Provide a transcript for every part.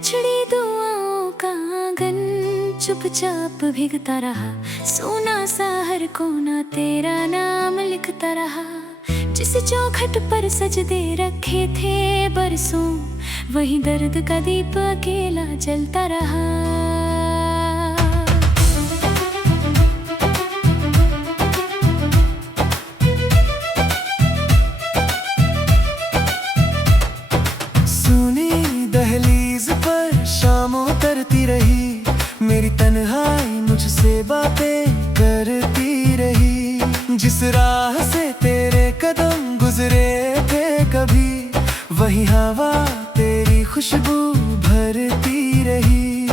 बिछड़ी दुआओं का आंगन चुपचाप भीगता रहा। सोना सा हर कोना तेरा नाम लिखता रहा। जिस चौखट पर सजदे रखे थे बरसों, वही दर्द का दीप अकेला जलता रहा। मेरी तन्हाई मुझसे बातें करती रही। जिस राह से तेरे कदम गुजरे थे कभी, वही हवा तेरी खुशबू भरती रही।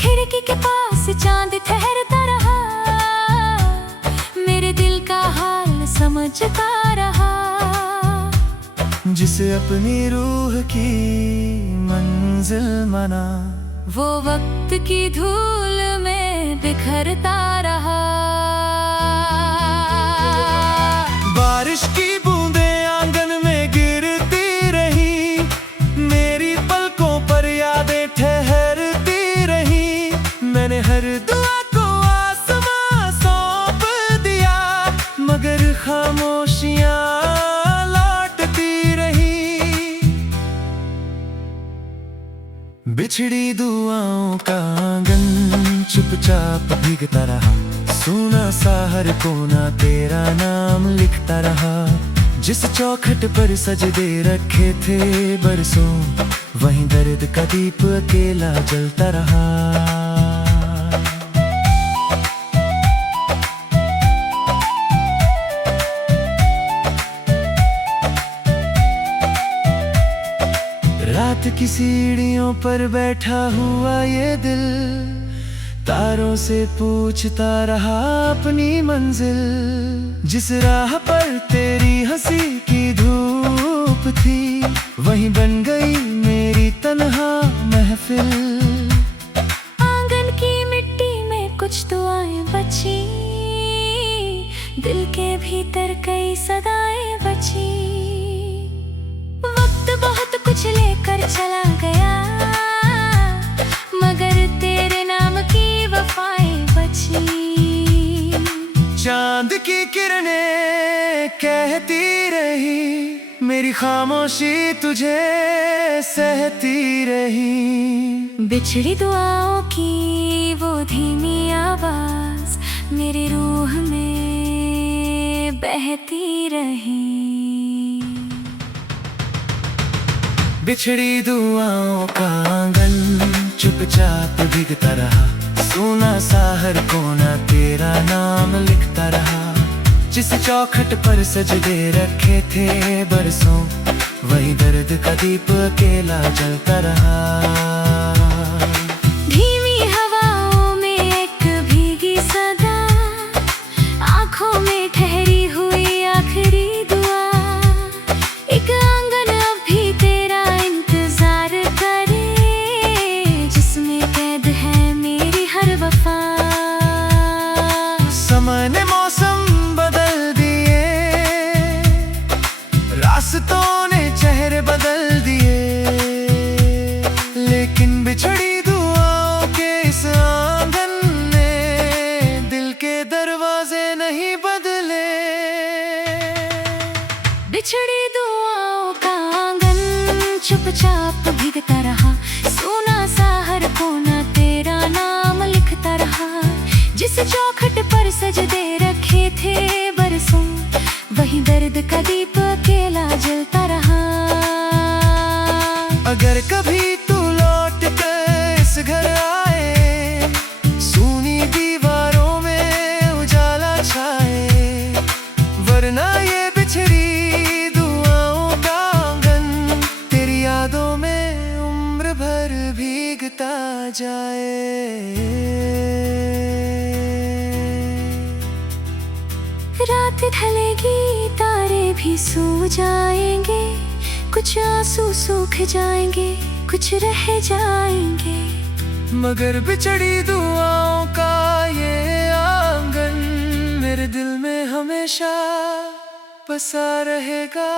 खिड़की के पास चांद ठहरता रहा, मेरे दिल का हाल समझता रहा। जिसे अपनी रूह की मंजिल माना, वो वक्त की धूल में बिखरता रहा। बारिश की बूंदें आंगन में गिरती रही, मेरी पलकों पर यादें ठहरती रही। मैंने हर दुआ को आसमां सौंप दिया, मगर खामोशियां बिछड़ी दुआओं का आंगन चुपचाप भीगता रहा। सोना सा हर कोना तेरा नाम लिखता रहा। जिस चौखट पर सजदे रखे थे बरसों, वहीं दर्द का दीप अकेला जलता रहा। रात की सीढ़ियों पर बैठा हुआ ये दिल, तारों से पूछता रहा अपनी मंजिल। जिस राह पर तेरी हंसी की धूप थी, वहीं बन गई मेरी तन्हा महफिल। आंगन की मिट्टी में कुछ दुआएं बची, दिल के भीतर कई सदाएं बची। बहुत कुछ लेकर चला गया, मगर तेरे नाम की वफाएं बची। चांद की किरणें कहती रही, मेरी खामोशी तुझे सहती रही। बिछड़ी दुआओं की वो धीमी आवाज मेरी रूह में बहती रही। बिछड़ी दुआओं का आंगन चुपचाप भीगता रहा। सोना सा हर कोना तेरा नाम लिखता रहा। जिस चौखट पर सजदे रखे थे बरसों, वही दर्द का दीप अकेला जलता रहा। धीमी हवाओं में एक भीगी सदा, आंखों में ठहरी हुई आखिरी दुआ। एक आंगन अब भी तेरा इंतजार करे, जिसमें कैद है मेरी हर वफा। समय ने मौसम बदल दिए, रास्तों ने चेहरे बदल दिए, लेकिन बिछड़ी दुआओं के इस आंगन ने दिल के दरवाजे नहीं बदले। बिछड़ी दुआओं का आंगन चुपचाप भीगता रहा। सोना सा हर कोना तेरा नाम लिखता रहा। जिस चौखट पर सजदे रखे थे बरसों, वही दर्द का दीप अकेला जलता रहा। अगर कभी तू लौट कर इस घर आए, सूनी दीवारों में उजाला छाए, वरना ये बिछड़ी दुआओं का आंगन तेरी यादों में उम्र भर भीगता जाए। रात ढलेगी, तारे भी सो जाएंगे, कुछ आंसू सूख जाएंगे, कुछ रह जाएंगे। मगर बिछड़ी दुआओं का ये आंगन मेरे दिल में हमेशा बसा रहेगा।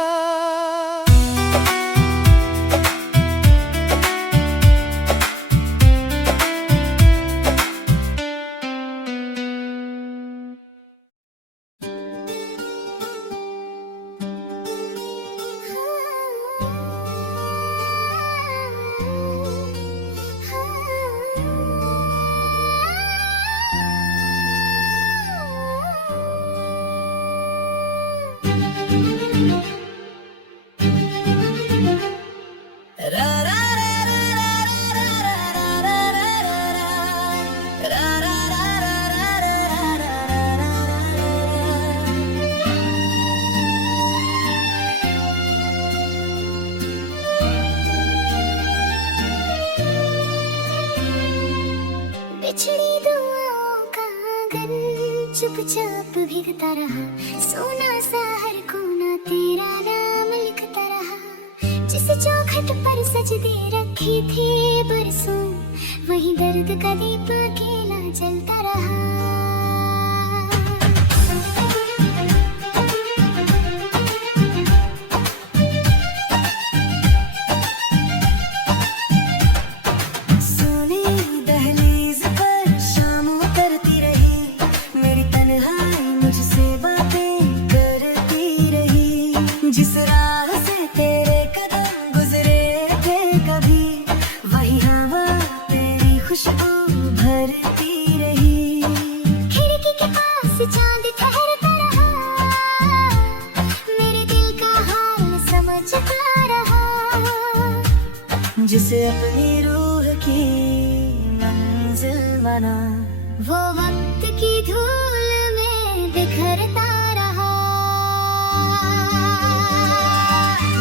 आंगन चुपचाप भीगता रहा, सोना सा हर कोना तेरा नाम लिखता रहा। जिस चौखट पर सजदे रखे थे बरसों, वही दर्द का दीप अकेला जलता रहा। जिस राह से तेरे कदम गुजरे थे कभी, वही हवा तेरी खुशबू भरती रही। खिड़की के पास चांद ठहरता रहा, मेरे दिल का हाल समझता रहा। जिसे अपनी रूह की मंजिल माना, वो वक्त की धूल में बिखरता रहा।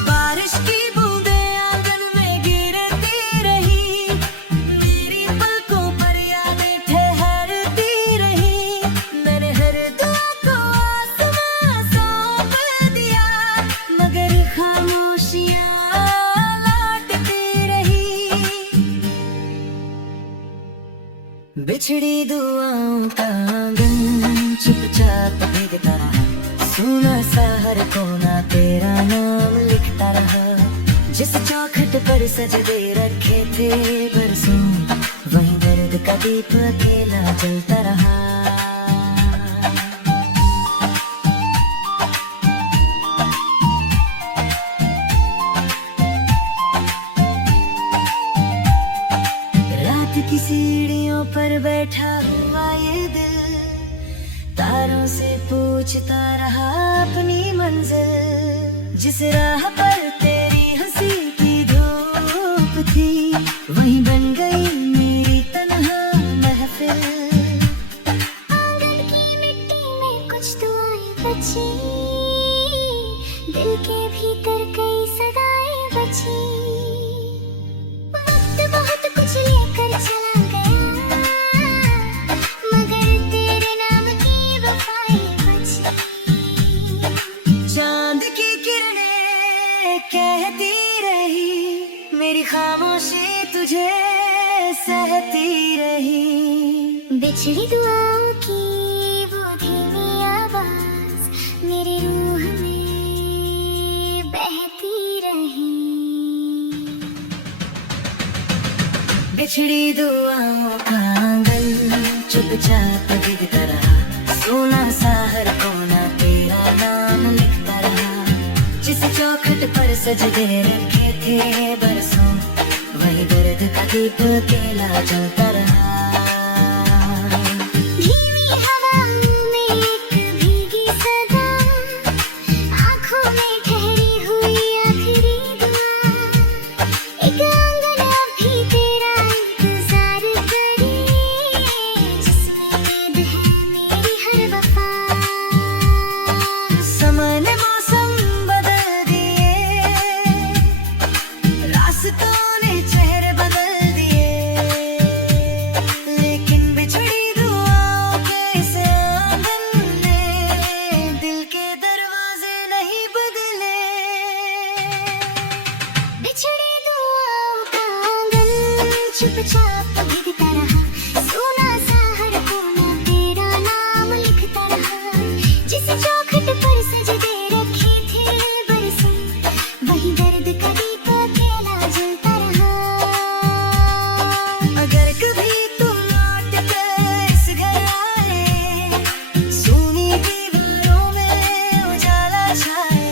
बारिश की बूंदें आंगन में गिरती रही, मेरी पलकों पर यादें ठहरती रही। मैंने हर दुआ को आसमां सौंप दिया, मगर खामोशियां लौटती रही। बिछड़ी दुआओं का आंगन चुपचाप भीगता रहा, सोना सा हर कोना तेरा नाम लिखता रहा। जिस चौखट पर सजदे रखे थे बरसों, वही दर्द का दीप अकेला जलता रहा। रात की सीढ़ियों पर बैठा हुआ ये दिल, तारों से पूछता रहा अपनी मंजिल। जिस राह पर तेरी हंसी की धूप थी, वही बन गई मेरी तन्हा महफिल। आंगन की मिट्टी में कुछ दुआएं बची, दिल के भीतर कई सदाएं बची। वक्त बहुत कुछ लेकर चला गया, मगर तेरे नाम की वफाई बची। चांद की किरणें कहती रही, मेरी खामोशी तुझे सहती रही। बिछड़ी दुआओं की वो धीमी आवाज मेरी रूह में बहती रही। बिछड़ी दुआओं का आंगन चुपचाप भीगता रहा, सोना सा हर कोना तेरा नाम लिखता रहा। जिस चौखट पर सजदे रखे थे बरसों, वही दर्द का दीप अकेला जलता रहा। धीमी हवा में एक भीगी सदा, आँखों में ठहरी हुई आखिरी दुआ। एक आंगन अब भी तेरा इंतजार करे, जिसमें याद है मेरी हर वफा। समय ने मौसम बदल दिए, रास्तों ने चेहरे बदल दिए, लेकिन बिछड़ी दुआओं के इस आंगन ने दिल के दरवाजे नहीं बदले। बिछड़ी दुआओं का आंगन चुपचाप भीगता रहा, सोना सा हर कोना तेरा नाम लिखता रहा। जिस चौखट पर सजदे रखे थे बरसों, वही दर्द का दीप अकेला जलता रहा। अगर कभी तुम लौट कर इस घर आए, सूनी दीवारों में उजाला छाए,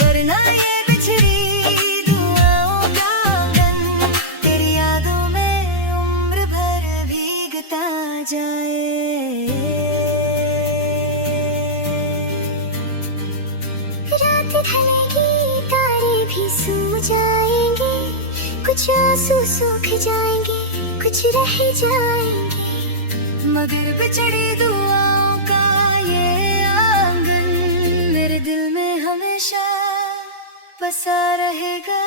वरना ये बिछड़ी दुआओं का आंगन तेरी यादों में उम्र भर भीगता जाए। रात ढलेगी, तारे भी सो जाएंगे, कुछ आंसू सूख जाएंगे, कुछ रह जाएंगे, मगर बिछड़ी दुआओं का ये आंगन मेरे दिल में हमेशा बसा रहेगा।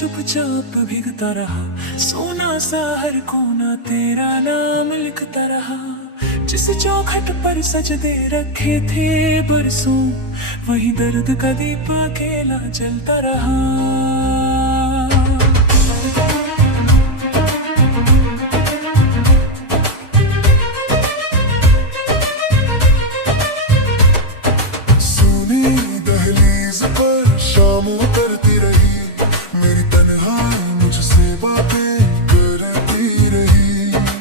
चुपचाप भीगता रहा, सोना सा हर कोना तेरा नाम लिखता रहा। जिस चौखट पर सजदे रखे थे बरसों, वही दर्द का दीप अकेला जलता रहा।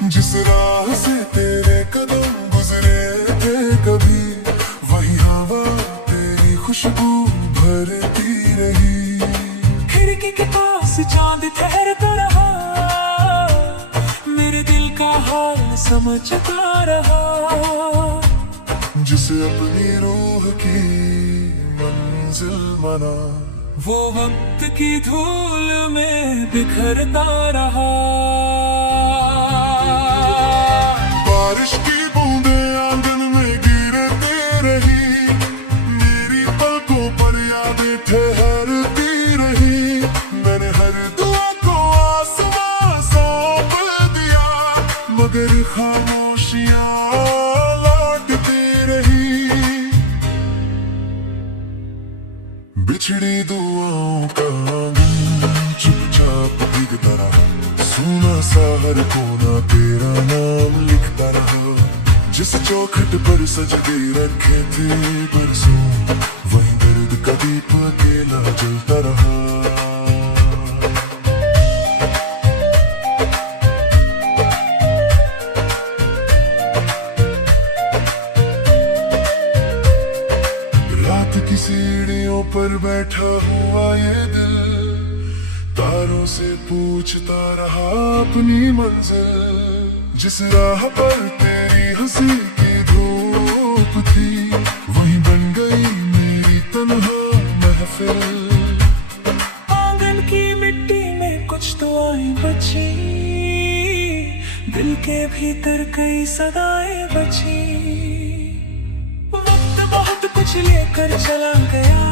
जिस राह से तेरे कदम गुजरे थे कभी, वही हवा तेरी खुशबू भरती रही। खिड़की के पास चांद ठहरता रहा, मेरे दिल का हाल समझता रहा। जिसे अपनी रूह की मंजिल माना, वो वक्त की धूल में बिखरता रहा। बारिश की बूंदें आंगन में गिरती रही, मेरी पलकों पर यादें ठहरती रही। मैंने हर दुआ को आसमां सौंप दिया, मगर खामोशियां लौटती रही। बिछड़ी दुआओं का आंगन चुपचाप भीगता रहा, सोना सा हर कोना तेरा नाम लिखता रहा। जिस चौखट पर सजदे रखे थे बरसों, वही दर्द का दीप अकेला जलता रहा। रात की सीढ़ियों पर बैठा हुआ ये दिल, तारों से पूछता रहा अपनी मंजिल। जिस राह पर तेरी हंसी की धूप थी, वही बन गई मेरी तन्हा महफिल। आंगन की मिट्टी में कुछ दुआएं बची, दिल के भीतर कई सदाएं बची। वक्त बहुत कुछ लेकर चला गया,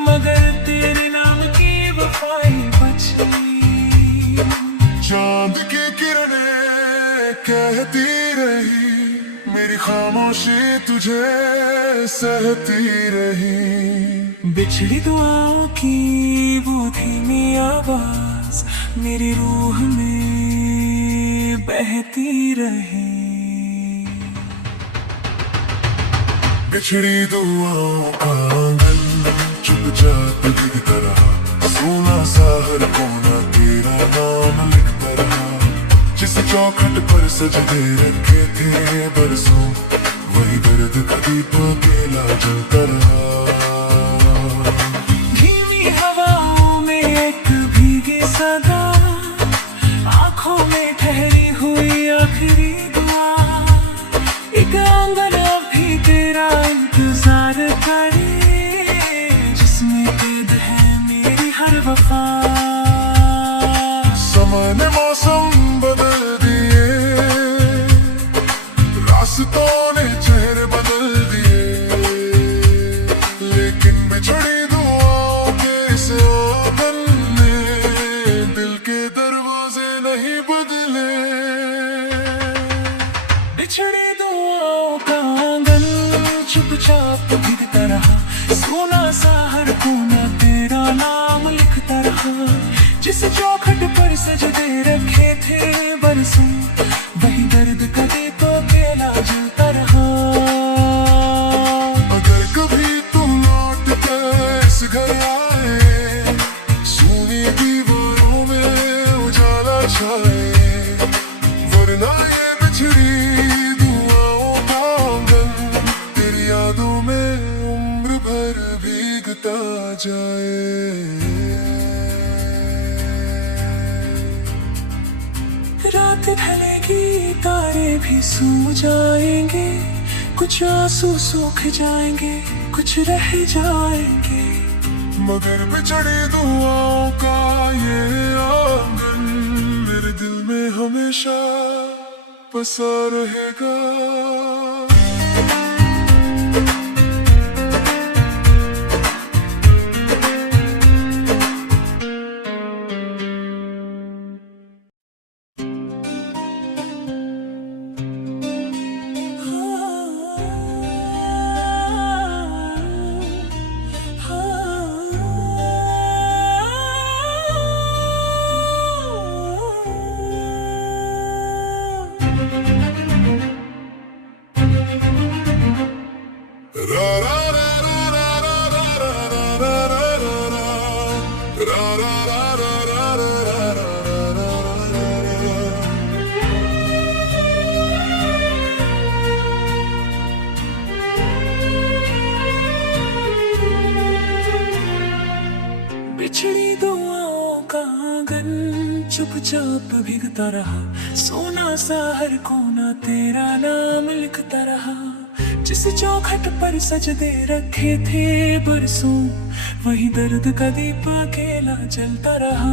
मगर तेरे नाम की वफाई बची। चांद की किरणें कहती रही, मेरी खामोशी तुझे सहती रही। बिछड़ी दुआओं की वो धीमी आवाज मेरी रूह में बहती रही। बिछड़ी दुआओं का आंगन चुपचाप भीगता रहा, सोना सा हर कोना तेरा नाम लिखता रहा। जिस चौखट पर सजदे रखे थे बरसों, वही दर्द का दीप अकेला जलता रहा। धीमी हवाओं में एक भीगी सदा, आंखों में ठहरी हुई आखिरी दुआ। एक आंगन अभी तेरा इंतजार करे, जिसमें कैद है मेरी हर वफा। समय ने मौसम बदल दिए, रास्तों ने चेहरे बदल दिए, लेकिन बिछड़ी दुआओं के इस आंगन ने दिल के दरवाजे नहीं बदले। बिछड़ी दुआओं का आंगन चुपचाप भीगता रहा, सोना सा हर कोना तेरा नाम लिखता रहा। जिस चौखट पर सजदे रखे थे बरसों, वही दर्द का दीप अकेला जलता रहा। अगर कभी तुम लौट कर इस घर आए, सूनी दीवारों में उजाला छाए, वरना ये बिछड़ी दुआओं का आंगन तेरी यादों में उम्र भर भीगता जाए। रात ढलेगी, तारे भी सो जाएंगे, कुछ आंसू सूख जाएंगे, कुछ रह जाएंगे, मगर बिछड़ी दुआओं का ये आंगन मेरे दिल में हमेशा बसा रहेगा। चुपचाप भीगता रहा, सोना सा हर कोना तेरा नाम लिखता रहा। जिस चौखट पर सजदे रखे थे बरसों, वही दर्द का दीप अकेला जलता रहा।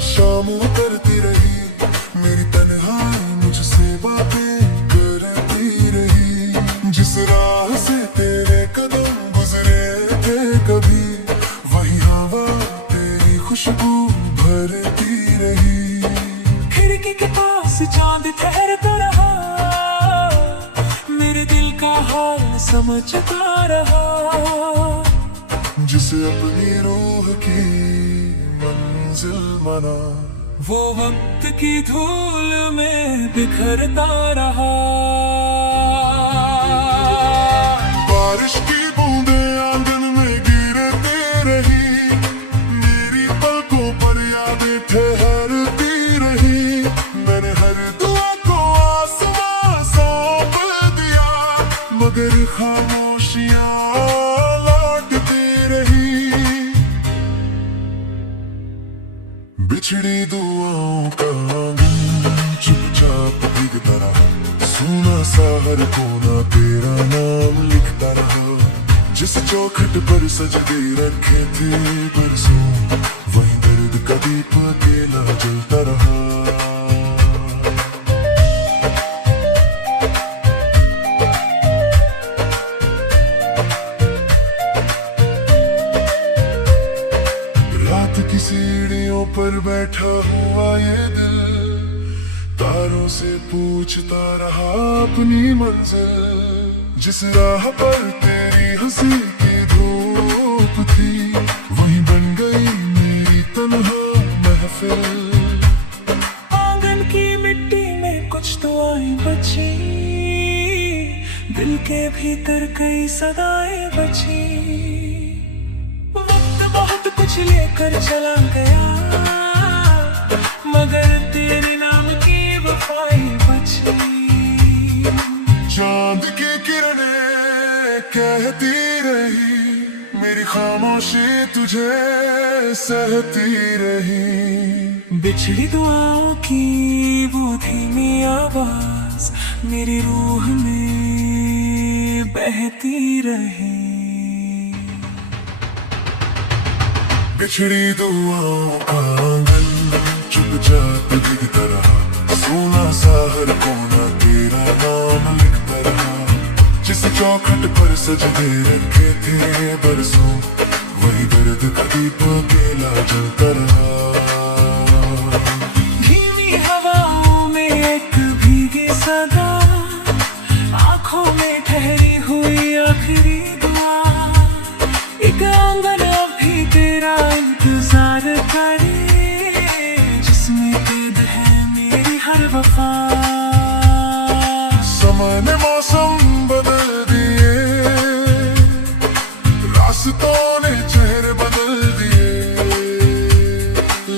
शाम उतरती रही, मेरी तन्हाई मुझसे बातें करती रही। जिस राह से तेरे कदम गुजरे थे कभी, वही हवा तेरी खुशबू भरती रही। खिड़की के पास चांद ठहरता रहा, मेरे दिल का हाल समझता रहा। जिसे अपनी रूह की मंजिल माना, वो वक्त की धूल में बिखरता रहा। बारिश की बूंदें आंगन में गिरती रही, मेरी पलकों पर यादें ठहरती रही। मैंने हर दुआ को आसमां सौंप दिया, मगर खामोशियां लौटती रही। बिछड़ी दुआओं का आंगन चुपचाप भीगता रहा, सोना सा हर कोना तेरा नाम लिखता रहा। जिस चौखट पर सजदे रखे थे बरसों, वही दर्द का दीप अकेला जलता रहा। रात की सीढ़ियों पर बैठा हुआ ये दिल, तारों से पूछता रहा अपनी मंजिल। जिस राह पर तेरी हंसी की धूप थी, वही बन गई मेरी तन्हा महफिल। आंगन की मिट्टी में कुछ दुआएं बची, दिल के भीतर कई सदाएं बची। बहुत कुछ लेकर चला गया, मगर तेरे नाम की वफाई बची। चांद की किरणें कहती रही, मेरी खामोशी तुझे सहती रही। बिछड़ी दुआओं की वो धीमी आवाज मेरी रूह में बहती रही। बिछड़ी दुआओं का आंगन चुपचाप भीगता रहा, सोना सा हर कोना तेरा नाम लिखता रहा। जिस चौखट पर सजदे रखे थे बरसों, वही दर्द का दीप अकेला जलता रहा। धीमी हवाओं में एक भीगी सदा, आंखों में ठहरी हुई आखिरी दुआ। एक आंगन अभी तेरा इंतजार करे, जिसमें कैद है मेरी हर वफा। समय ने मौसम बदल दिए, रास्तों ने चेहरे बदल दिए,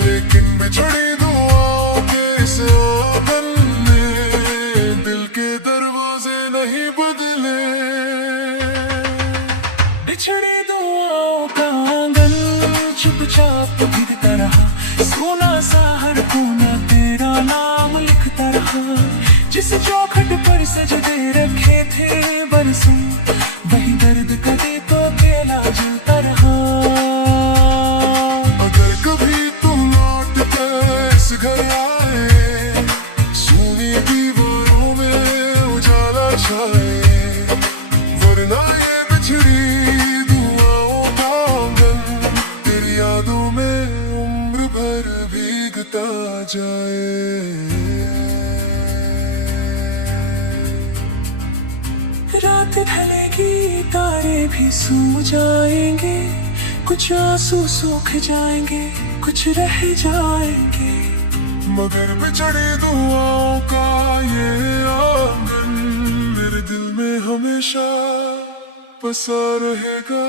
लेकिन बिछड़ी दुआओं के इस आंगन ने दिल के दरवाजे नहीं बदले। बिछड़ी दुआओं का आंगन चुपचाप भीगता रहा, सोना सा हर कोना तेरा नाम लिखता रहा। जिस चौखट पर सजदे रखे थे बरसों, वही दर्द का दीप अकेला जलता रहा। अगर कभी तू लौट कर इस घर आए, सूनी दीवारों में उजाला छाए, वरना ये बिछड़ी दुआओं का आंगन तेरी यादों में उम्र भर भीगता जाए। रात ढलेगी तारे भी सो जाएंगे, कुछ आंसू सूख जाएंगे, कुछ रह जाएंगे, मगर बिछड़ी दुआओं का ये आंगन मेरे दिल में हमेशा बसा रहेगा।